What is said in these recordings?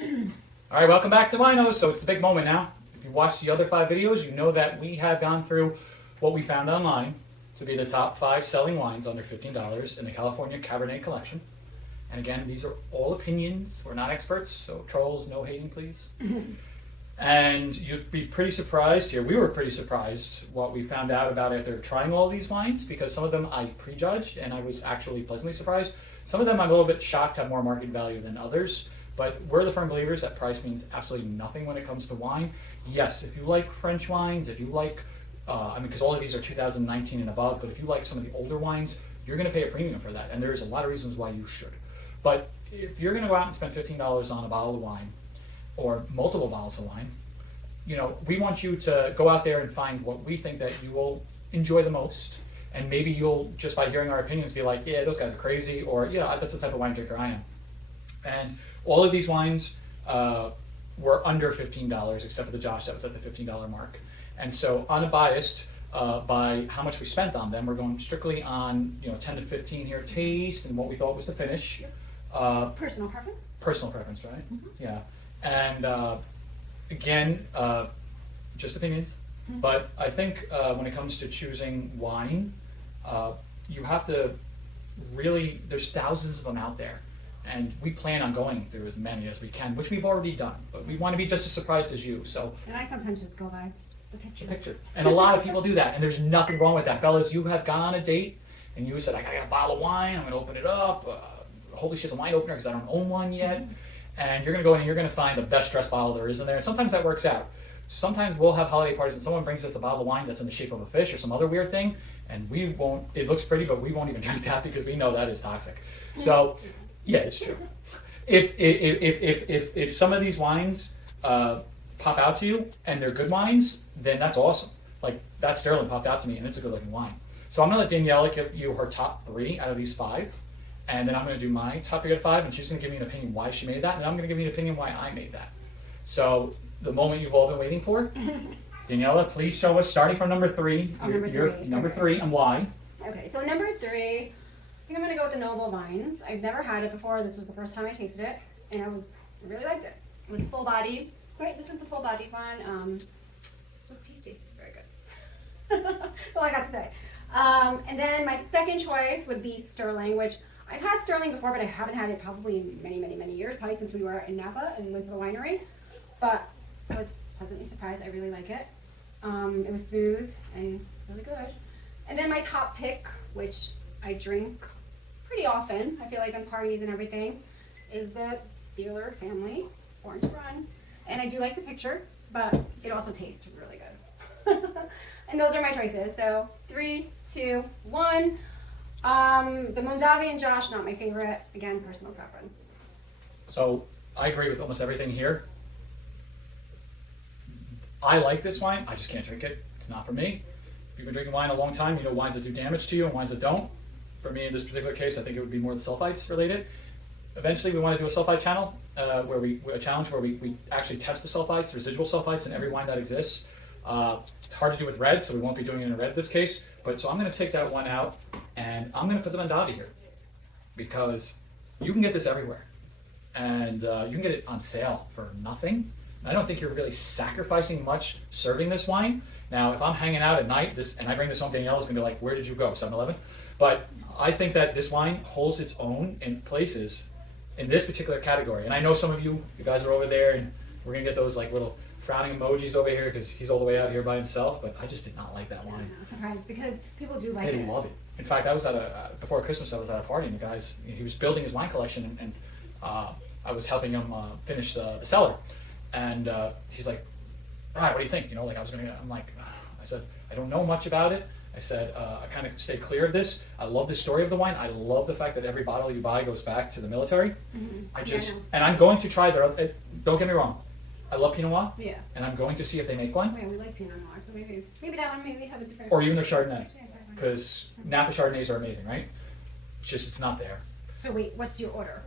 All right, welcome back to WineKnows. So it's the big moment now. If you watched the other 5 videos, you know that we have gone through what we found online to be the top 5 selling wines under $15 in the California Cabernet collection. And again, these are all opinions. We're not experts, so trolls, no hating, please. And you'd be pretty surprised here. We were pretty surprised what we found out about after trying all these wines, because some of them I prejudged and I was actually pleasantly surprised. Some of them I'm a little bit shocked have more market value than others. But we're the firm believers that price means absolutely nothing when it comes to wine. Yes, if you like French wines, if you like, because all of these are 2019 and above, but if you like some of the older wines, you're going to pay a premium for that. And there's a lot of reasons why you should. But if you're going to go out and spend $15 on a bottle of wine, or multiple bottles of wine, we want you to go out there and find what we think that you will enjoy the most. And maybe you'll, just by hearing our opinions, be like, yeah, those guys are crazy, or yeah, that's the type of wine drinker I am. And all of these wines were under $15, except for the Josh that was at the $15 mark. And so unbiased by how much we spent on them, we're going strictly on 10 to 15 here taste and what we thought was the finish. Personal preference. Personal preference, right? Mm-hmm. Yeah. And again, just opinions. Mm-hmm. But I think when it comes to choosing wine, you have to really, there's thousands of them out there. And we plan on going through as many as we can, which we've already done. But we want to be just as surprised as you. So. And I sometimes just go by the picture. And a lot of people do that. And there's nothing wrong with that. Fellas, you have gone on a date and you said, I got a bottle of wine. I'm going to open it up. Holy shit, it's a wine opener because I don't own one yet. Mm-hmm. And you're going to go in and you're going to find the best dressed bottle there is in there. And sometimes that works out. Sometimes we'll have holiday parties and someone brings us a bottle of wine that's in the shape of a fish or some other weird thing. And we won't, it looks pretty, but we won't even drink that because we know that is toxic. So, yeah, it's true. If some of these wines pop out to you and they're good wines, then that's awesome. Like that Sterling popped out to me and it's a good looking wine. So I'm going to let Daniela give you her top 3 out of these 5. And then I'm going to do my top 3 out of 5, and she's going to give me an opinion why she made that, and I'm going to give you an opinion why I made that. So the moment you've all been waiting for, Daniela, please show us, starting from number 3. Number 3, and why. Okay, so number 3, I think I'm going to go with the Noble Vines. I've never had it before. This was the first time I tasted it, and I really liked it. It was full bodied. Right, this was the full bodied one. It was tasty. Very good. That's all I got to say. And then my second choice would be Sterling, which I've had Sterling before, but I haven't had it probably in many, many, many years, probably since we were in Napa and went to the winery. But I was pleasantly surprised. I really like it. It was smooth and really good. And then my top pick, which I drink pretty often, I feel like on parties and everything, is the Beeler Family Born to Run. And I do like the picture, but it also tastes really good. And those are my choices. So 3, 2, 1. The Mondavi and Josh, not my favorite. Again, personal preference. So I agree with almost everything here. I like this wine. I just can't drink it. It's not for me. If you've been drinking wine a long time, you know wines that do damage to you and wines that don't. For me, in this particular case, I think it would be more the sulfites related. Eventually, we want to do a sulfite channel, a challenge where we actually test the sulfites, residual sulfites in every wine that exists. It's hard to do with red, so we won't be doing it in red this case. So I'm going to take that one out, and I'm going to put the Mondavi here because you can get this everywhere, and you can get it on sale for nothing. I don't think you're really sacrificing much serving this wine. Now, if I'm hanging out at night, and I bring this home, Danielle's going to be like, "Where did you go, 7-Eleven?" But I think that this wine holds its own in places in this particular category. And I know some of you guys are over there, and we're going to get those like little frowning emojis over here because he's all the way out here by himself, but I just did not like that wine. I'm surprised because people do like it. They love it. In fact, I was at before Christmas, I was at a party, and the guys, he was building his wine collection, and I was helping him finish the cellar, and he's like, "All right, what do you think?" I'm like, I said, "I don't know much about it." I said, I kind of stay clear of this. I love the story of the wine. I love the fact that every bottle you buy goes back to the military. Mm-hmm. And I'm going to try don't get me wrong, I love Pinot Noir. Yeah. And I'm going to see if they make one. Yeah, we like Pinot Noir, so maybe that one, maybe we have a different. Or even their Chardonnay, because Napa Chardonnays are amazing, right? It's not there. So wait, what's your order?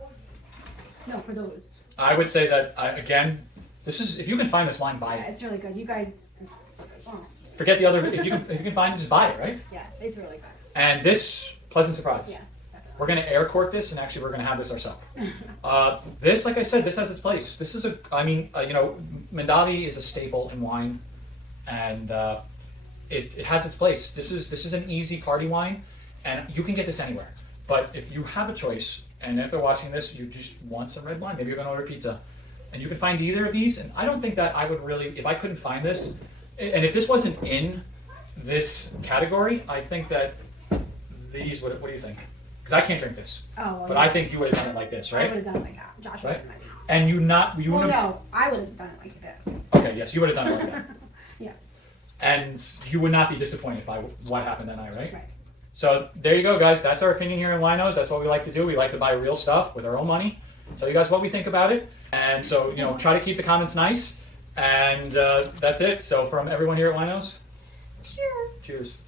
No, for those. I would say that again, this is, if you can find this wine, buy it. It's really good. You guys. Oh. Forget the other. If you can find it, just buy it, right? Yeah, it's really good. And this, pleasant surprise. Yeah, definitely. We're going to air cork this, and actually we're going to have this ourselves. This, like I said, this has its place. This is Mondavi is a staple in wine, and it has its place. This is an easy party wine, and you can get this anywhere. But if you have a choice, and after watching this, you just want some red wine, maybe you're going to order pizza, and you can find either of these, and I don't think that I would really, if I couldn't find this, and if this wasn't in this category, I think that these, what do you think? Because I can't drink this. Oh, well, but yeah. I think you would have done it like this, right? I would have done it like that. Josh would Right? have done these. And you Well, wouldn't have, no, I would have done it like this. okay, yes, you would have done it like that. Yeah. And you would not be disappointed by what happened that night, right? Right. So there you go, guys. That's our opinion here in WineKnows. That's what we like to do. We like to buy real stuff with our own money. Tell you guys what we think about it. And so, try to keep the comments nice. And that's it. So from everyone here at WineKnows, Cheers. cheers.